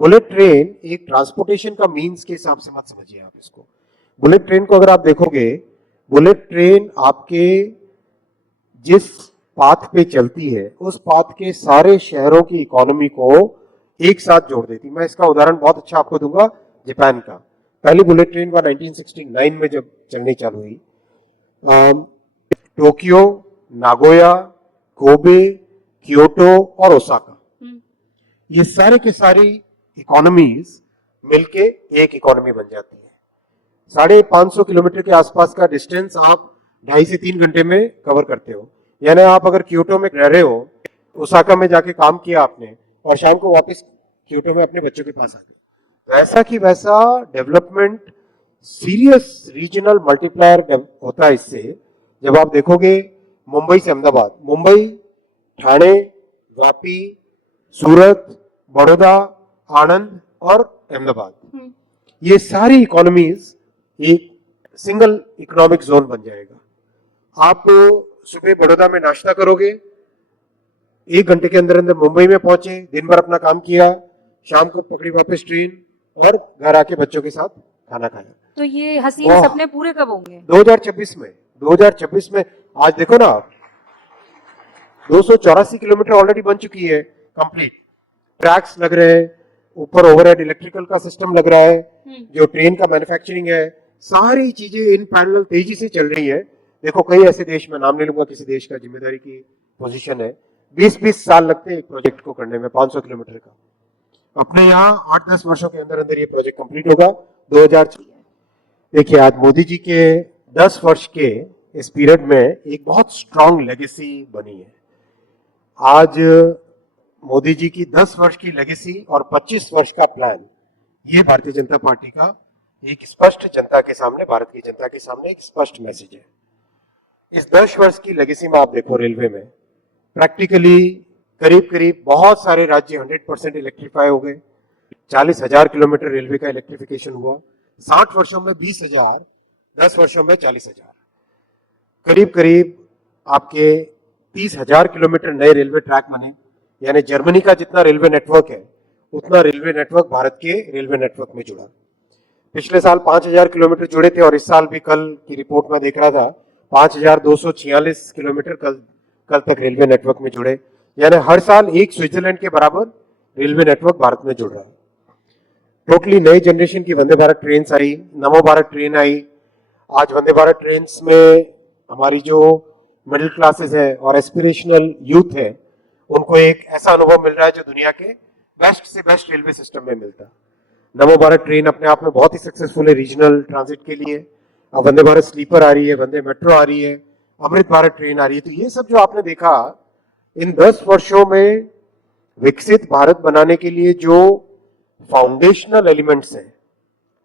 Bullet train एक transportation का means के हिसाब से मत समझिए आप इसको। बुलेट ट्रेन को अगर आप देखोगे, बुलेट ट्रेन आपके जिस पाथ पे चलती है उस पाथ के सारे शहरों की इकोनॉमी को एक साथ जोड़ देती। मैं इसका उदाहरण बहुत अच्छा आपको दूंगा, जापान का। पहली बुलेट ट्रेन वो 1969 में जब चलनी चालू हुई, टोक्यो, नागोया, कोबे, क्योटो और ओसाका, ये सारे के सारी इकोनॉमीज मिलके एक इकोनॉमी बन जाती है। 550 किलोमीटर के आसपास का डिस्टेंस आप 2.5 से 3 घंटे में कवर करते हो। यानी आप अगर क्योटो में रह रहे हो, ओसाका में जाके काम किया आपने और शाम को वापस क्योटो में अपने बच्चों के पास आ गए, वैसा की वैसा डेवलपमेंट, सीरियस रीजनल मल्टीप्लायर होता है इससे। जब आप देखोगे मुंबई से अहमदाबाद, मुंबई, ठाणे, वापी, सूरत, बड़ौदा, आनंद और अहमदाबाद, ये सारी इकोनॉमीज एक सिंगल इकोनॉमिक जोन बन जाएगा। आप सुबह बड़ौदा में नाश्ता करोगे, 1 घंटे के अंदर अंदर मुंबई में पहुंचे, दिन भर अपना काम किया, शाम को पकड़ी वापस ट्रेन और घर आके बच्चों के साथ खाना खाया। तो ये हसीन सपने पूरे कब होंगे? 2026 में। 2026 में आज देखो ना आप, 284 किलोमीटर ऑलरेडी बन चुकी है कंप्लीट। ट्रैक्स लग रहे हैं, ऊपर ओवरहेड इलेक्ट्रिकल का सिस्टम लग रहा है, जो ट्रेन का मैन्युफैक्चरिंग है, सारी चीजें इन पैरेलल तेजी से चल रही है। देखो कई ऐसे देश, में नाम ले लूंगा किसी देश का, जिम्मेदारी की पोजीशन है, 20-20 साल लगते हैं एक प्रोजेक्ट को करने में 500 किलोमीटर का। अपने यहाँ 8-10 वर्षों के अंदर अंदर ये प्रोजेक्ट कंप्लीट होगा। 2000 देखिए आज मोदी जी के 10 वर्ष के इस पीरियड में एक बहुत स्ट्रांग लेगेसी बनी है। आज मोदी जी की 10 वर्ष की लेगेसी और 25 वर्ष का प्लान, ये भारतीय जनता पार्टी का एक स्पष्ट जनता के सामने, भारत की जनता के सामने एक स्पष्ट मैसेज है। इस 10 वर्ष की लेगेसी में आप देखो, रेलवे में प्रैक्टिकली करीब करीब बहुत सारे राज्य 100% इलेक्ट्रीफाई हो गए। 40,000 किलोमीटर रेलवे का इलेक्ट्रिफिकेशन हुआ। 60 वर्षों में 20,000, 10 वर्षों में 40,000, करीब करीब आपके 30,000 किलोमीटर नए रेलवे ट्रैक बने। यानी जर्मनी का जितना रेलवे नेटवर्क है उतना रेलवे नेटवर्क भारत के रेलवे नेटवर्क में जुड़ा। पिछले साल 5,000 किलोमीटर जुड़े थे और इस साल भी, कल की रिपोर्ट में देख रहा था, 5,246 किलोमीटर कल तक रेलवे नेटवर्क में जुड़े। यानी हर साल एक स्विट्जरलैंड के बराबर रेलवे नेटवर्क भारत में जुड़ रहा है। टोटली नई जनरेशन की वंदे भारत ट्रेन आई, नमो भारत ट्रेन आई। आज वंदे भारत ट्रेन में हमारी जो मिडिल क्लासेस है और एस्पिरेशनल यूथ है, उनको एक ऐसा अनुभव मिल रहा है जो दुनिया के बेस्ट से बेस्ट रेलवे सिस्टम में मिलता है। नमो भारत ट्रेन अपने आप में बहुत ही सक्सेसफुल है रीजनल ट्रांजिट के लिए। अब वंदे भारत स्लीपर आ रही है, वंदे मेट्रो आ रही है, अमृत भारत ट्रेन आ रही है। तो ये सब जो आपने देखा इन 10 वर्षों में विकसित भारत बनाने के लिए जो फाउंडेशनल एलिमेंट्स हैं,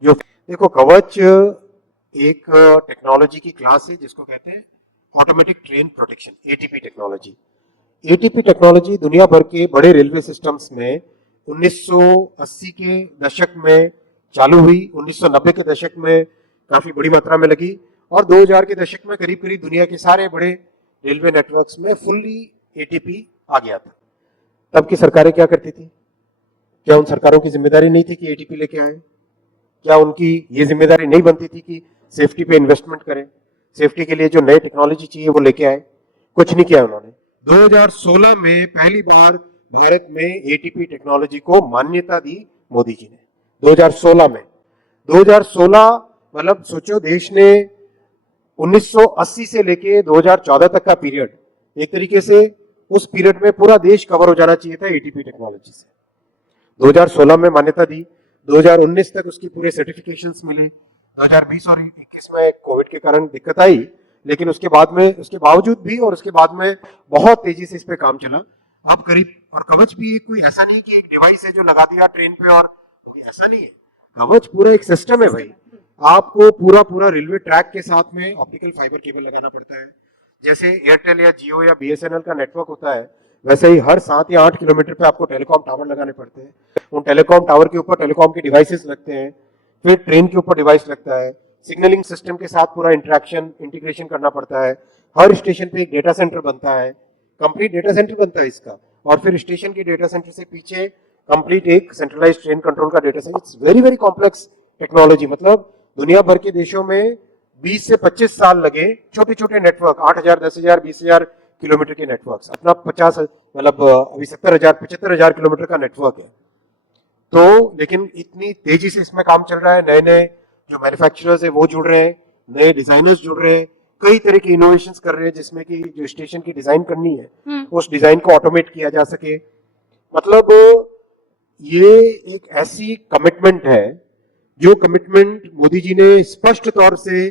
जो देखो कवच एक टेक्नोलॉजी की क्लास है जिसको कहते हैं automatic train protection, ATP technology. ATP technology दुनिया भर के बड़े रेलवे सिस्टम्स में 1980 के दशक में चालू हुई, 1990 के दशक में काफी बड़ी मात्रा में लगी और 2000 के दशक में करीब करीब दुनिया के सारे बड़े रेलवे नेटवर्क्स में फुल्ली एटीपी आ गया था। तब की सरकारें क्या करती थी? क्या उन सरकारों की जिम्मेदारी नहीं थी कि एटीपी लेके आए? क्या उनकी ये जिम्मेदारी नहीं बनती थी कि सेफ्टी पे इन्वेस्टमेंट करें, सेफ्टी के लिए जो नई टेक्नोलॉजी चाहिए वो लेके आए? कुछ नहीं किया उन्होंने। 2016 में पहली बार भारत में एटीपी टेक्नोलॉजी को मान्यता दी मोदी जी ने, 2016 में। 2016 मतलब सोचो, देश ने 1980 से लेके 2014 तक का पीरियड, एक तरीके से उस पीरियड में पूरा देश कवर हो जाना चाहिए था एटीपी टेक्नोलॉजी से। 2016 में मान्यता दी, 2019 तक उसकी पूरे सर्टिफिकेशंस मिले। 2020 और 21 में कोविड के कारण दिक्कत आई, लेकिन उसके बाद में, उसके बावजूद भी और उसके बाद में बहुत तेजी से इस पे काम चला। अब करीब, और कवच भी कोई ऐसा नहीं कि एक डिवाइस है जो लगा दिया ट्रेन पे और ऐसा नहीं है। कवच पूरा एक सिस्टम है भाई। आपको पूरा रेलवे ट्रैक के साथ में ऑप्टिकल फाइबर केबल लगाना पड़ता है। जैसे एयरटेल या जियो या बीएसएनएल का नेटवर्क होता है, वैसे ही हर 7 या 8 किलोमीटर पे आपको टेलीकॉम टावर लगाने पड़ते हैं। उन टेलीकॉम टावर के ऊपर टेलीकॉम के डिवाइसेस लगते हैं, फिर ट्रेन के ऊपर डिवाइस लगता है, सिग्नलिंग सिस्टम के साथ पूरा इंटरेक्शन, इंटीग्रेशन करना पड़ता है। हर स्टेशन पे एक डेटा सेंटर बनता है, कंप्लीट डेटा सेंटर बनता है इसका, और फिर स्टेशन के डेटा सेंटर से पीछे कंप्लीट एक सेंट्रलाइज्ड ट्रेन कंट्रोल का data centre. It's very very complex technology, मतलब दुनिया भर के देशों में 20 से 25 साल लगे छोटे छोटे नेटवर्क, 8,000, 10,000, 20,000 किलोमीटर के नेटवर्क, अपना 50 मतलब अभी 70,000, 75,000 किलोमीटर का नेटवर्क है। तो लेकिन इतनी तेजी से इसमें काम चल रहा है, नए नए जो मैन्युफैक्चरर्स है वो जुड़ रहे हैं, नए डिजाइनर्स जुड़ रहे हैं, कई तरह की इनोवेशंस कर रहे हैं, जिसमें कि जो स्टेशन की डिजाइन करनी है उस डिजाइन को ऑटोमेट किया जा सके। मतलब ये एक ऐसी कमिटमेंट है, जो कमिटमेंट मोदी जी ने स्पष्ट तौर से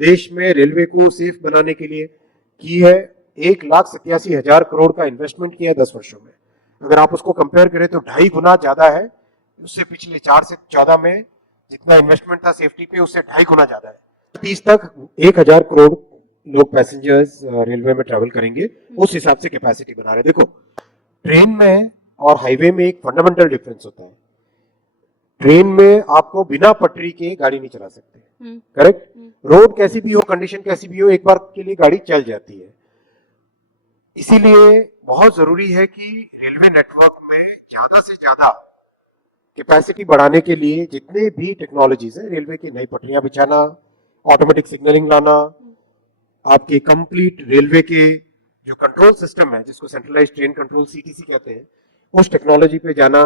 देश में रेलवे को सेफ बनाने के लिए की है। 1,87,000 करोड़ का इन्वेस्टमेंट किया है 10 वर्षों में। अगर आप उसको कंपेयर करें तो 2.5 गुना ज्यादा है, उससे पिछले 4 से 14 में जितना इन्वेस्टमेंट था सेफ्टी पे, उससे 2.5 गुना ज्यादा है। 30 तक 1,000 करोड़ लोग पैसेंजर्स रेलवे में ट्रेवल करेंगे, उस हिसाब से कैपेसिटी बना रहे। देखो, ट्रेन में और हाईवे में एक फंडामेंटल डिफरेंस होता है। ट्रेन में आपको बिना पटरी के गाड़ी नहीं चला सकते, करेक्ट? रोड कैसी भी हो, कंडीशन कैसी भी हो, एक बार के लिए गाड़ी चल जाती है। इसीलिए बहुत जरूरी है कि रेलवे नेटवर्क में ज्यादा से ज्यादा कैपेसिटी बढ़ाने के लिए जितने भी टेक्नोलॉजीज है, रेलवे की नई पटरियां बिछाना, ऑटोमेटिक सिग्नलिंग लाना, आपके कंप्लीट रेलवे के जो कंट्रोल सिस्टम है जिसको सेंट्रलाइज्ड ट्रेन कंट्रोल सीटीसी कहते हैं, उस टेक्नोलॉजी पे जाना,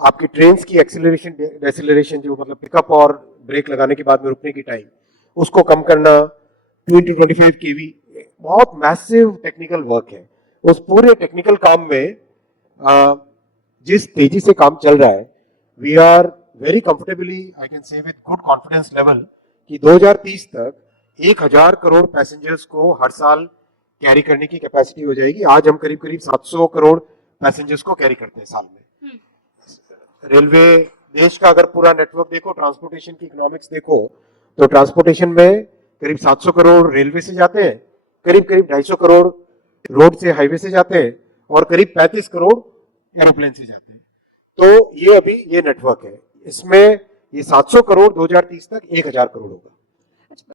आपकी ट्रेन की एक्सीलरेशन डेसिलरेशन जो मतलब पिकअप और ब्रेक लगाने के बाद में रुकने की टाइम, उसको कम करना, 2x25 kV, बहुत मैसिव टेक्निकल वर्क है। उस पूरे टेक्निकल काम में जिस तेजी से काम चल रहा है, we are very comfortably, I can say with good confidence level, कि 2030 तक 1,000 करोड़ पैसेंजर्स को हर साल कैरी करने की कैपेसिटी हो जाएगी। आज हम करीब करीब 700 करोड़ पैसेंजर्स को कैरी करते हैं साल में। रेलवे देश का अगर पूरा नेटवर्क देखो, ट्रांसपोर्टेशन की इकोनॉमिक्स देखो, तो ट्रांसपोर्टेशन में करीब 700 करोड़ रेलवे से जाते हैं, करीब करीब 250 करोड़ रोड से हाईवे से जाते हैं, और करीब 35 करोड़ एरोप्लेन से जाते हैं। तो ये अभी ये नेटवर्क है, इसमें ये 700 करोड़ 2030 तक 1,000 करोड़ होगा।